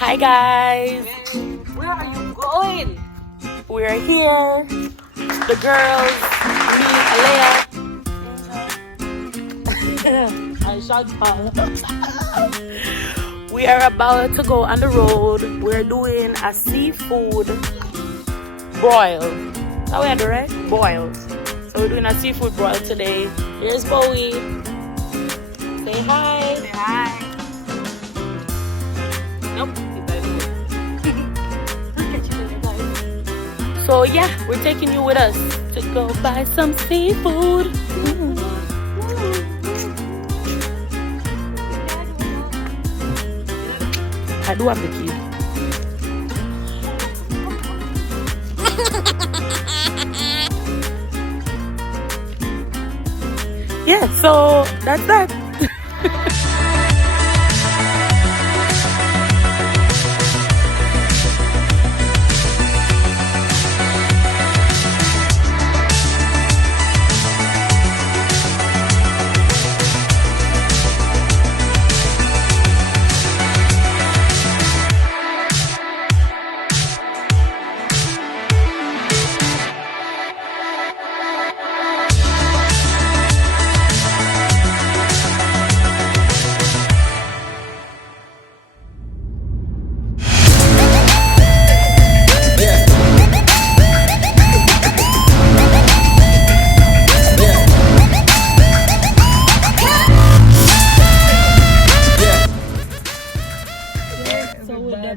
Hi guys, Where are you going? we're here. The girls, me, Alea, and Chantal. We are about to go on the road. We're doing a seafood broil. How we do, right? Boil. So we're doing a seafood broil today. Here's Bowie. Say hi. Say hi. Nope. So yeah, we're taking you with us to go buy some seafood. I do have the key. Yeah, so that's that.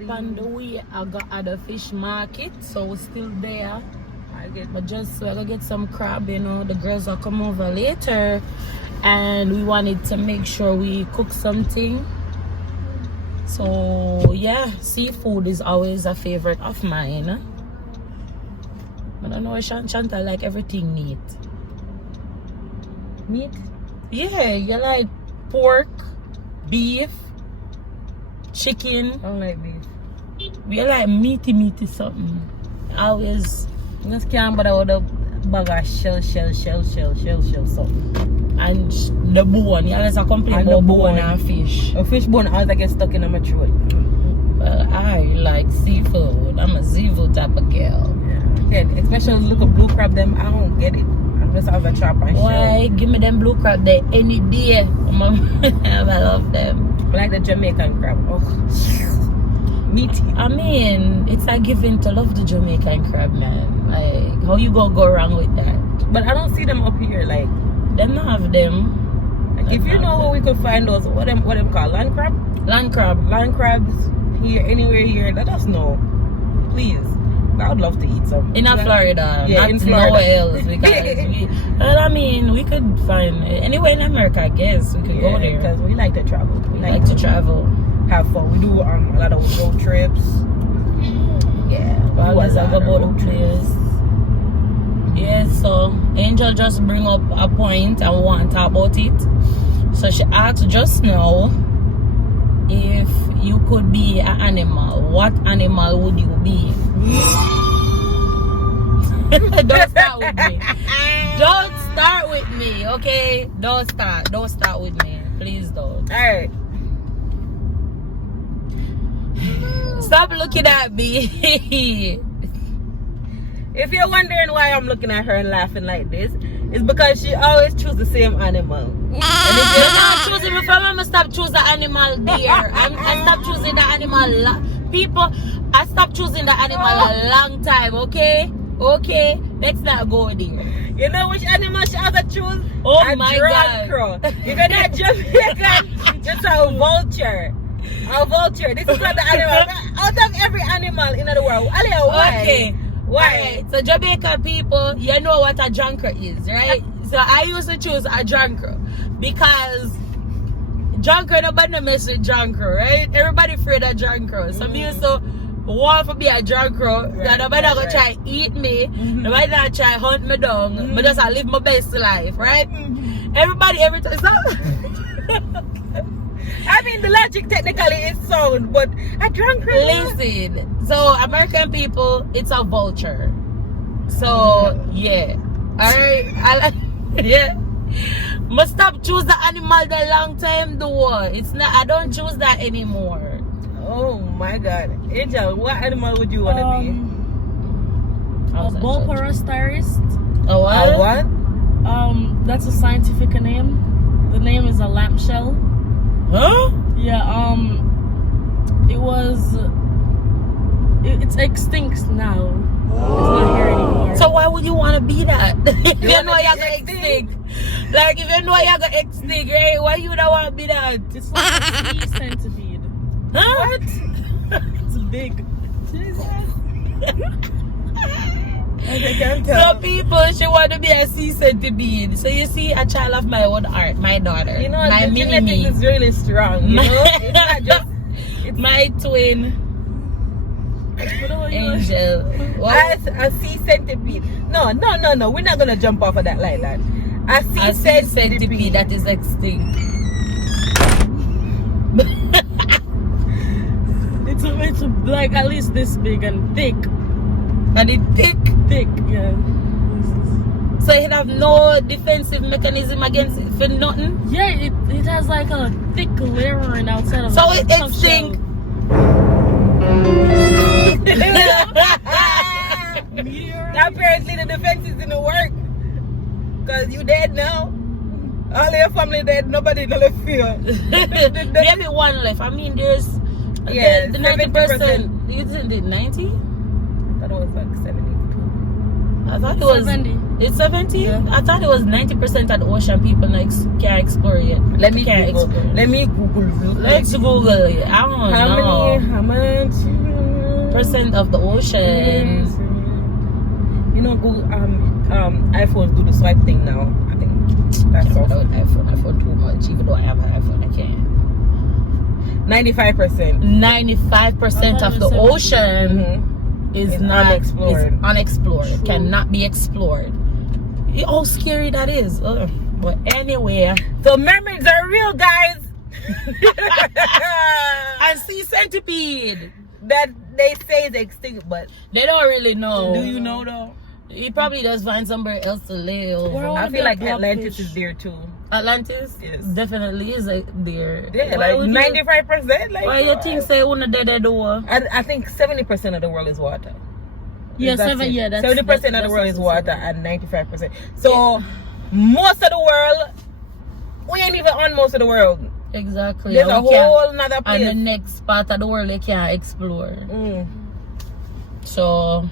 On the way, I got at the fish market, so we're still there. But just so I gotta get some crab, you know. The girls will come over later, and we wanted to make sure we cook something. So yeah, seafood is always a favorite of mine. I don't know, Chantal like everything meat. Meat? Yeah, you like pork, beef, chicken. I don't like beef. We like meaty something. Always Just can't bother with a bag of shell something. and the bone. You always complain And the about bone bone. and fish. A fish bone always get stuck in my throat. Well, I like seafood. I'm a seafood type of girl. Yeah, especially look at blue crab them. I don't get it. I'm just out of trap and Why? Give me them blue crab there any day. I love them. I like the Jamaican crab. Oh, meaty. I mean, it's like giving to love the Jamaican crab, man. Like, how you gonna go wrong with that? But I don't see them up here. Like, Them not have them. like if you know where we could find those, what them call land crab? Land crab. Land crabs here, anywhere here. Let us know, please. I would love to eat some. In Florida, Yeah, not in Florida. nowhere else. Because well, I mean, we could find anywhere in America. I guess we could go there. because we like to travel. We like to travel. have fun. We do a lot of road trips. Yeah, Well, we let's was talk on a about road the trip. place. Yeah, so Angel just bring up a point and we want to talk about it. So she asked just now if you could be an animal, what animal would you be? Don't start with me. Don't start with me, okay? Don't start with me. Please don't. Alright. Stop looking at me. If you're wondering why I'm looking at her and laughing like this, it's because she always chooses the same animal. And if you're not choosing me from, I'm gonna stop choosing the animal dear. I stopped choosing the animal. People, I stopped choosing the animal a long time, okay? Okay, let's not go there. You know which animal she has to choose? Oh a my God. JONCROW. If you're not Jamaican, it's a vulture. A vulture. This is not the animal. Out of every animal in the world. Alea, why? Okay. Why? Alright, so Jamaican people, you know what a JONCROW is, right? So I used to choose a JONCROW because JONCROW, nobody mess with JONCROW, right? Everybody afraid of JONCROW. So me used to want to be a JONCROW. That nobody gonna try eat me. Nobody gonna try hunt me down. But just I live my best life, right? Everybody every time. So, I mean, the logic technically is sound, but a JONCROW. listen, so American people, it's a vulture. So yeah, alright, yeah. Must stop choose the animal the long time though. It's not. I don't choose that anymore. Oh my God, Angel, what animal would you want to be? A Boporostyrist. A what? A what? That's a scientific name. The name is a lamp shell. Huh? Yeah, it's extinct now. It's not here anymore. So why would you want to be that? If you know you're gonna extinct. Like if you know you're gonna extinct, right? Why you don't want to be that? It's like a sea centipede. Huh? What? It's big. Jesus. I can't tell. So people, she want to be a sea centipede. So you see, a child of my own heart, my daughter, You know, my the mini genetics me, is really strong. You know, it's not just my twin What about you? angel. What? as a sea centipede. No. We're not gonna jump off of that like that. A sea A sea centipede. centipede that is extinct. It's like at least this big and thick. And it thick. Thick, yeah. So it have no defensive mechanism against it for nothing. Yeah, it has like a thick layering outside of So it. it extinct. Apparently the defense isn't work. Cause you dead now. All your family dead, nobody gonna feel. Maybe one left. I mean, there's Yeah, the 70%. 90%. You think it 90? I thought it was like 72. I thought it was 70. It's 70. Yeah. I thought it was 90% of the ocean people can't explore yet. Let me Can't Google. explore. Let me Google. Let's Google it. I don't know. How much Percent of the ocean. You know, Google iPhones do the swipe thing now. I think that's I all. don't know iPhone too much. Even though I have an iPhone, I can't. 95%. 95% of the ocean is It's not unexplored. Is unexplored. True. Cannot be explored. How scary that is. Ugh. But anyway, So mermaids are real, guys. and sea centipede. That they say is extinct, but They don't really know. do you know though? He probably does find somewhere else to live. Where I would feel be a like Atlantis blobfish? is there too. Atlantis Yes. definitely is there. Yeah, Why like would you- 95%. Like Why you think say una dead door? I think 70% of the world is water. Yeah, That's 7. it. Yeah, that's 70% of the that's world is also water, 7. and 95%. So most of the world, we ain't even on most of the world. Exactly. There's a We can't- whole nother And the place. next part of the world they can't explore. Mm. So,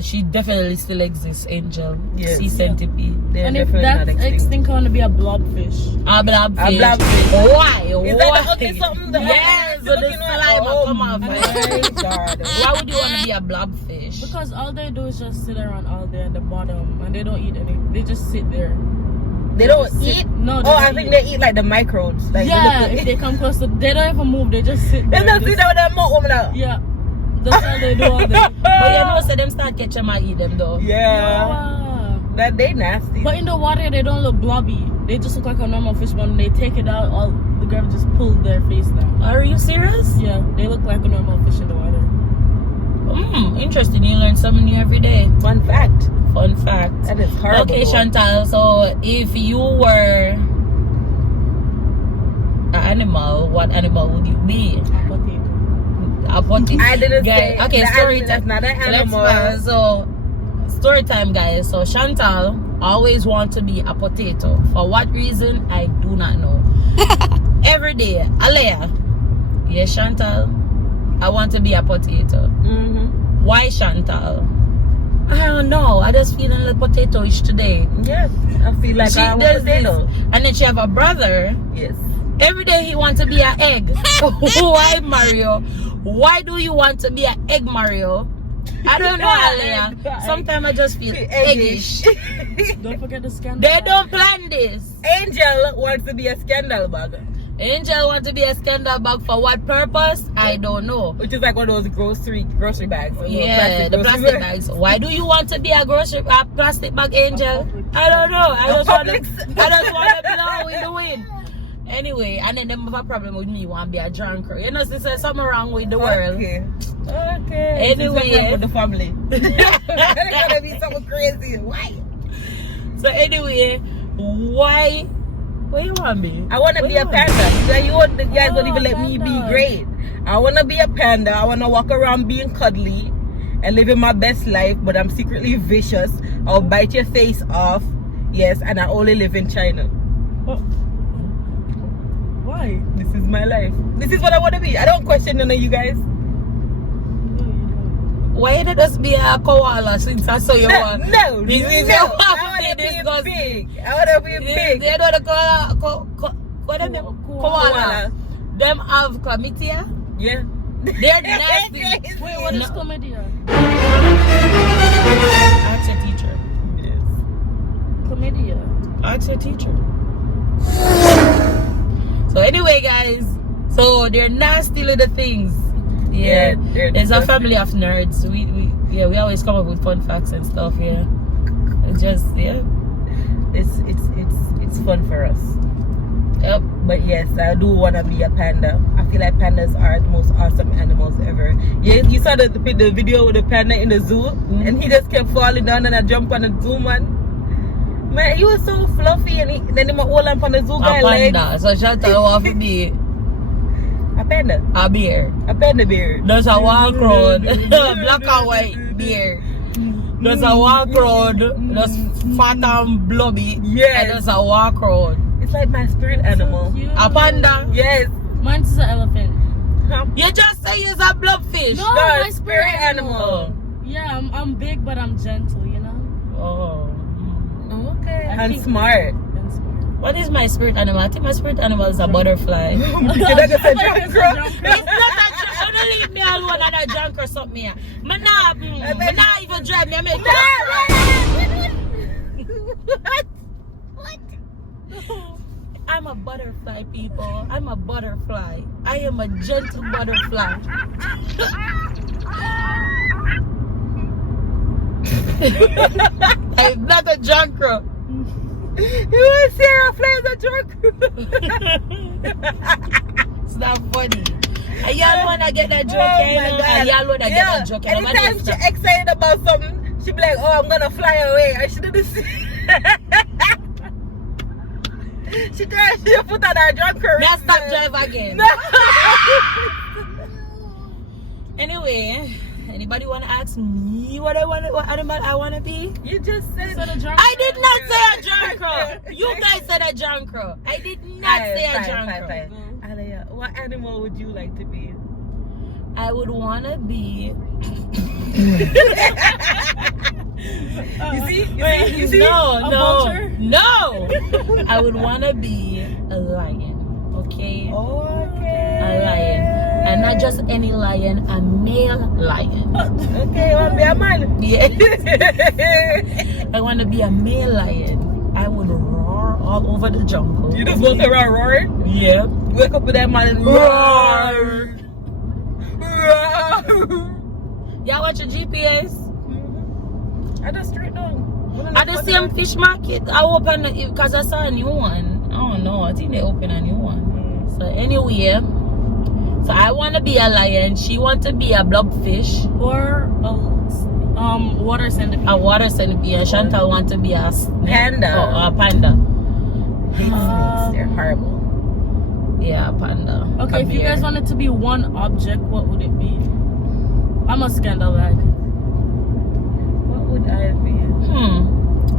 she definitely still exists, Angel. Yes. Sea centipede. They're And if definitely not that's extinct. extinct, I want to be a blobfish. A blobfish. A blobfish. Why? Is Why? that the ugly something? The Yes, ugly so the looking one? slime Oh come off. my God. Why would you want to be a blobfish? Because all they do is just sit around all day at the bottom, and they don't eat anything. They just sit there. They don't Sit- eat? No, they Oh, don't I think eat. they eat like the microbes. Like Yeah, if they come close, they don't even move. They just sit They there. don't see Just- that with their mouth open up. Yeah, that's all they do all day. But you know, so them start catch them and eat them though. Yeah. Yeah. That they nasty. But in the water, they don't look blobby. They just look like a normal fish. But when they take it out, all the gravity just pull their face down. Are you serious? Yeah, they look like a normal fish in the water. Interesting. You learn something new every day. Fun fact. Fun fact. That is horrible. Okay, though. Chantal. So, if you were an animal, what animal would you be? A potato. A potato. I didn't say Okay, the story animal, that's time. not an animal. So, story time, guys. So, Chantal always want to be a potato. For what reason? I do not know. Every day, Alea. Yes, Chantal. I want to be a potato. Why, Chantal? I don't know. I just feeling like potato-ish today. Yes. I feel like She I does was this, potato. and then she have a brother. Yes. Every day he wants to be an egg. Why, Mario? Why do you want to be an egg, Mario? I don't know, Alea. Sometimes I just feel eggish. Don't forget the scandal. They don't plan this. Angel wants to be a scandal bag, Angel want to be a scandal bag for what purpose? I don't know. which is like one of those grocery bags. Yeah, the plastic bags. Why do you want to be a plastic bag, Angel? I don't know. I just want to blow in the wind. Anyway, and then them have a problem with me want to be a drunker. You know, so there's something wrong with the world. Okay. Anyway. Something wrong with the family. There's gonna be something crazy. Why? So anyway, why? Where you want me? I want to Where be you a want panda. So the guys don't even let me be panda. great. I want to be a panda. I want to walk around being cuddly and living my best life, but I'm secretly vicious. I'll bite your face off. Yes, and I only live in China. Why? This is my life. This is what I want to be. I don't question none of you guys. Why did us be a koala since I saw you one? No. This is I a want to be big. I want to be big. They know the koala. Them have chlamydia. Yeah. They're nasty. Wait, what is chlamydia? Ask your teacher. Yes. Chlamydia. Ask your teacher. So anyway, guys, so they're nasty little things. Yeah, there's a family of nerds. We always come up with fun facts and stuff. Yeah, it's just it's fun for us. Yep. But yes, I do want to be a panda. I feel like pandas are the most awesome animals ever. Yeah, you saw the video with the panda in the zoo, and he just kept falling down, and I jumped on the zoo man. Man, he was so fluffy, and then he hold up on the zoo guy leg. A panda. So Chantal want to be a panda. A bear. A panda bear. There's a walk road. Black and white bear. There's a walk road. There's fat and blobby. Yes. And there's a walk road. It's like my spirit animal. So A panda. Yes. Mine's an elephant. You just say it's a blobfish. No, my spirit animal. Oh. Yeah, I'm big, but I'm gentle, you know? Oh. Okay. I And think- smart. And smart. What is my spirit animal? I think my spirit animal is a butterfly. You like I said, It's a It's JONCROW. not a don't leave me alone and a junk or something here. Me not even drive me. I make I'm a butterfly, people. I'm a butterfly. I am a gentle butterfly. I'm not a JONCROW. You want Sarah Flames a drunk? It's not funny. And y'all wanna get that joke, Oh you my know? God. And y'all wanna get that joke. And nobody Anytime is she's excited about something, she be like, "Oh, I'm gonna fly away." I should have seen. She put on her drunk her. Now stop drive again. No. Anyway, anybody wanna ask me what animal I wanna be? You just said So the JONCROW. I did not say a JONCROW. You guys said a JONCROW. I did not say a JONCROW. Fine. Alaya, what animal would you like to be? I would wanna be. You see? No. vulture? No. I would wanna be a lion. Okay. Okay. A lion, and not just any lion, a male lion. Okay, you want to be a man? Yes. I want to be a male lion. I would roar all over the jungle. You just walk around roaring? Yeah. Wake up with that man and roar. Y'all watch your GPS? I just straight down. At the same fish market, I open because I saw a new one. I don't know. I think they open a new one. So anyway, so I want to be a lion. She want to be a blobfish. Or a water centipede. A water centipede. And Chantal want to be a snake. Panda. Oh, a panda. They're horrible. Yeah, a panda. Okay, A if you bear. guys wanted to be one object, what would it be? I'm a scandal bag. What would I be?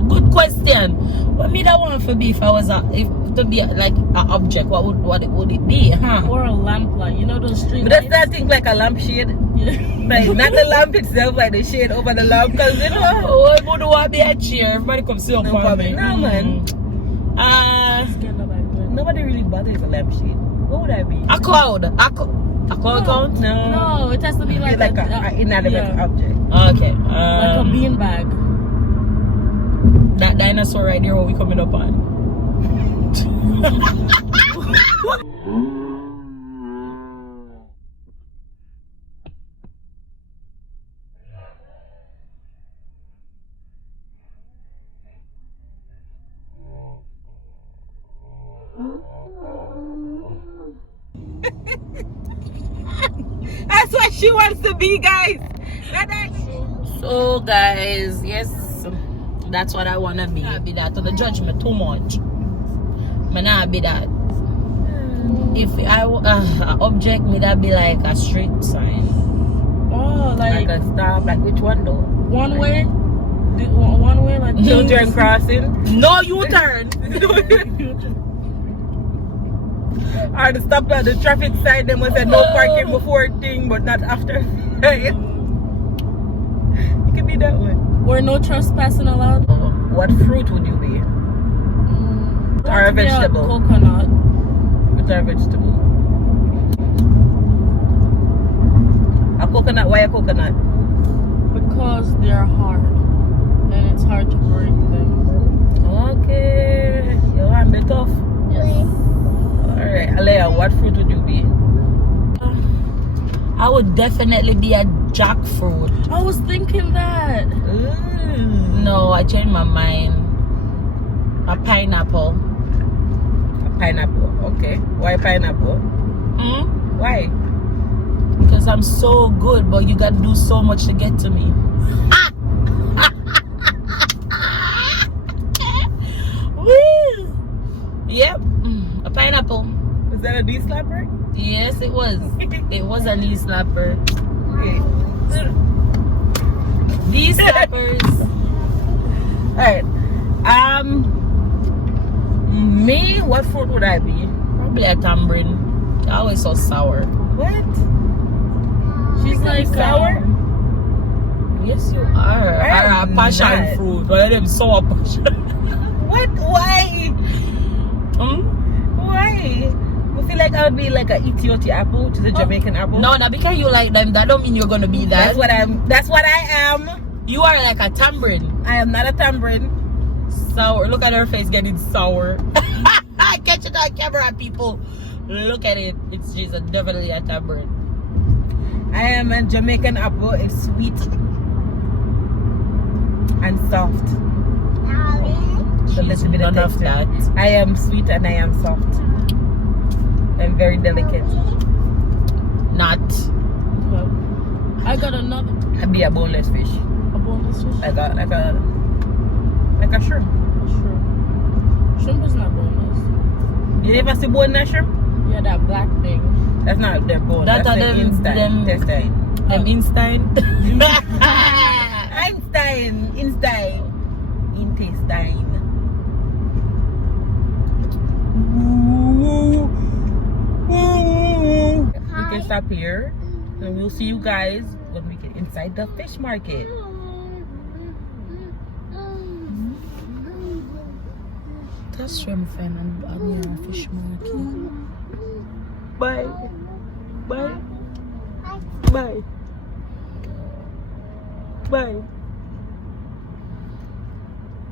Good question. What me that want to be if I was to be like an object? What would it be? Huh? Or a lamplight. You know those street But that's lights? that thing like a lampshade. Yeah. Like, not the lamp itself, like the shade over the lamp. Because, you know. Oh, I would want to be a chair. Everybody come sit up No on problem. me. No, man. Scandal bag. Good. Nobody really bothers a lampshade. What would I be? A cloud. A cloud count? No, it has to be like Like an inanimate yeah. object. Okay. Like a bean bag. That dinosaur right there, what we coming up on? That's what she wants to be, guys. So guys, yes, that's what I wanna be. I be that. Don't judge me too much. Man, I be that. If I object me, that'd be like a street sign. Oh, Like a stop, like which one though? one way? One way, like Children crossing? No U-turn. Or the stop at the traffic sign, they must say no parking before thing, but not after. It could be that one. Where no trespassing allowed? What fruit would you be? Or a vegetable? Coconut. Which are vegetable? A coconut? Why a coconut? Because they're hard. And it's hard to break them. Okay. You want me tough? Yes. Alright, Alea, what fruit would you be? I would definitely be a jackfruit. I was thinking that. No, I changed my mind. A pineapple. A pineapple. Okay. Why pineapple? Why? Because I'm so good, but you gotta do so much to get to me. Woo! Yep. A pineapple. Is that a knee slapper? Yes, it was. It was a knee slapper. Okay. These slappers. Alright. Me, what fruit would I be? Probably a tamarind. They're always so sour. What? She's like sour? Yes, you are. I Or a am passion not. fruit. But them sour passion. What? Why? Why? I feel like I would be like a Ethiopian apple, which is a Jamaican apple. No, now because you like them, that don't mean you're gonna be that. That's what I am. You are like a tamarind. I am not a tamarind. Sour. Look at her face getting sour. Catch it on camera, people. Look at it. She's definitely a tamarind. I am a Jamaican apple. It's sweet and soft. So She's little bit none of texture. that. I am sweet and I am soft. I'm very delicate. Not. I got another. I'd be a boneless fish. A boneless fish? Like a shrimp. A shrimp. Shrimp is not boneless. You never see boneless shrimp? Yeah, that black thing. That's not their bone. That's That's them- the intestine. them- Intestine. Einstein. Intestine. We can stop here and we'll see you guys when we get inside the fish market. That's shrimp fan and onion fish market. Bye. Bye. Bye. Bye.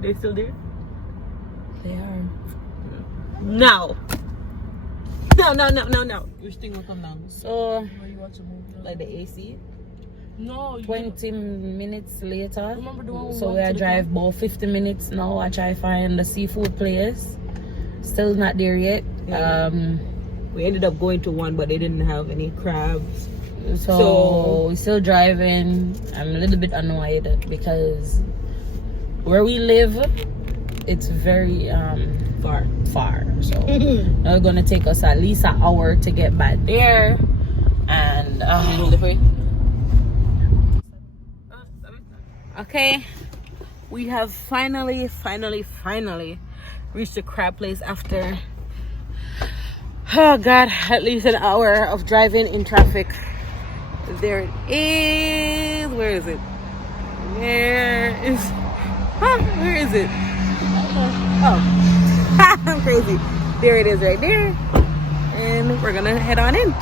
They still there? They are. No. No. Which thing will come down? So, Where you watch a movie? Like the AC? No. 20 minutes later. Remember the one we So went we to are the drive about 50 minutes now. I try find the seafood place. Still not there yet. Yeah. We ended up going to one, but they didn't have any crabs. So we're still driving. I'm a little bit annoyed because where we live, it's very far. So now it's gonna take us at least an hour to get back there. And okay, we have finally reached the crab place after, oh god, at least an hour of driving in traffic. There it is. Where is it? Where is it? Oh, I'm crazy. There it is right there. And we're gonna head on in.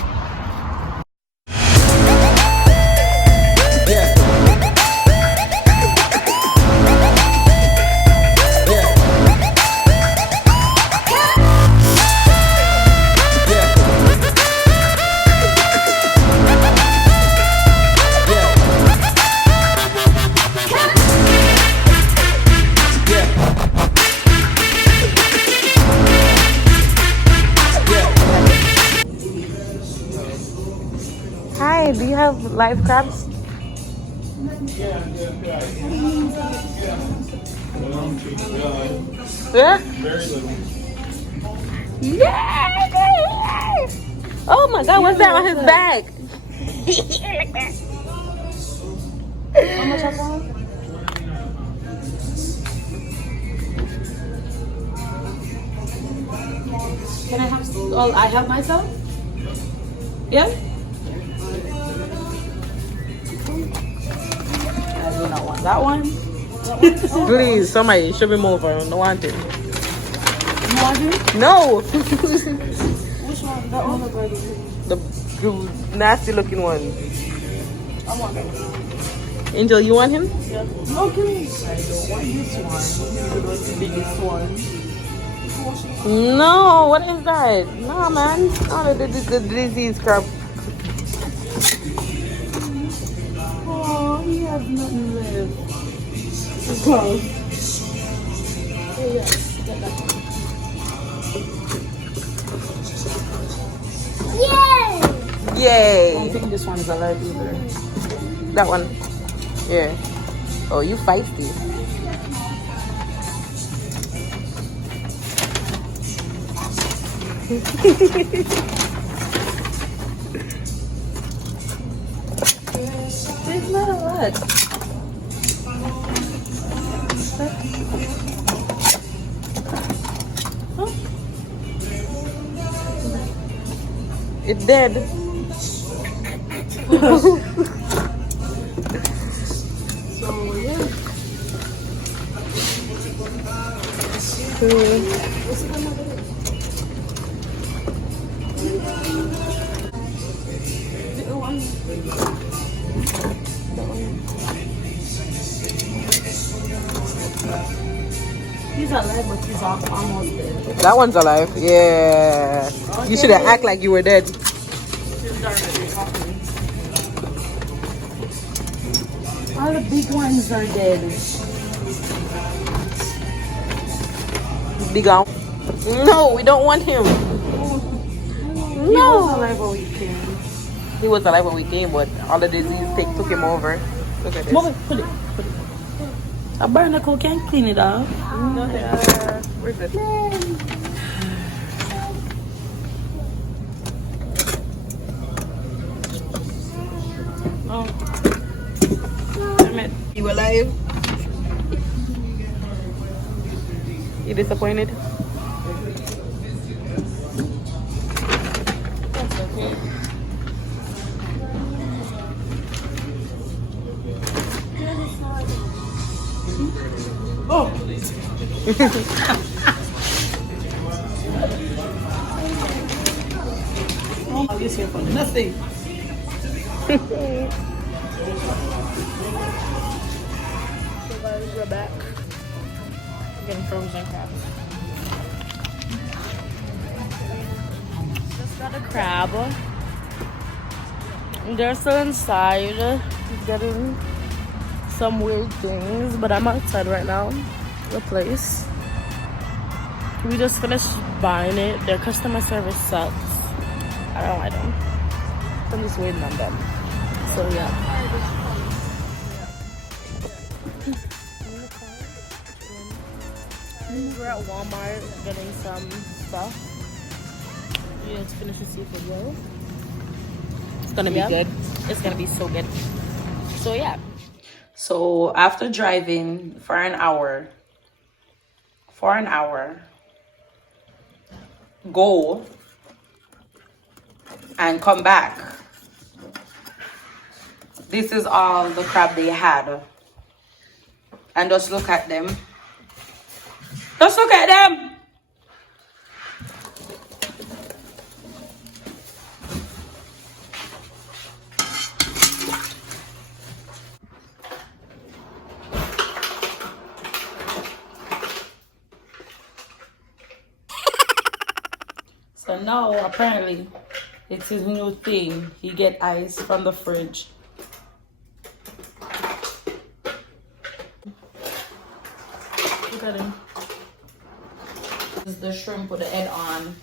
Hi, do you have live crabs? Yeah? Yeah! Oh my god, what's that on his back? How much I want? Can I have all I have myself? Yeah? I do not want that one. Please, somebody show me over. I don't want it. You want it? No! Which one? That one or the The nasty looking one. I want that one. Angel, you want him? Yeah. No, please. I don't want this one. You want the biggest one. No, what is that? No, man. Oh, the disease crap. Oh, he has nothing left. Close. Oh, yeah. Get that one. Yay! I don't think this one's alive either. That one. Yeah. Oh, you feisty. There's not a lot. Huh? It's dead. So, yeah. He's alive, but he's almost dead. That one's alive. Yeah. You should have act like you were dead. All the big ones are dead. Big on. No, we don't want him. He was No. alive when we came. He was alive when we came, but all the disease took him over. Look at this. Move it, put it. A barnacle can't clean it off. No, where's it? Oh. Damn it. You alive? You disappointed? That's okay. Oh. Oh, this here for nothing. So guys, we're back. We're getting frozen crabs. Just got a crab. They're still inside, getting some weird things, but I'm outside right now. The place. We just finished buying it. Their customer service sucks. I don't like them. I'm just waiting on them. So yeah. We're at Walmart getting some stuff. We need to finish the seafood roll. It's gonna be good. It's gonna be so good. So yeah. So after driving for an hour, go and come back. This is all the crab they had. And just look at them. Just look at them. So now apparently it's his new thing. He get ice from the fridge. Look at him. This is the shrimp with the head on.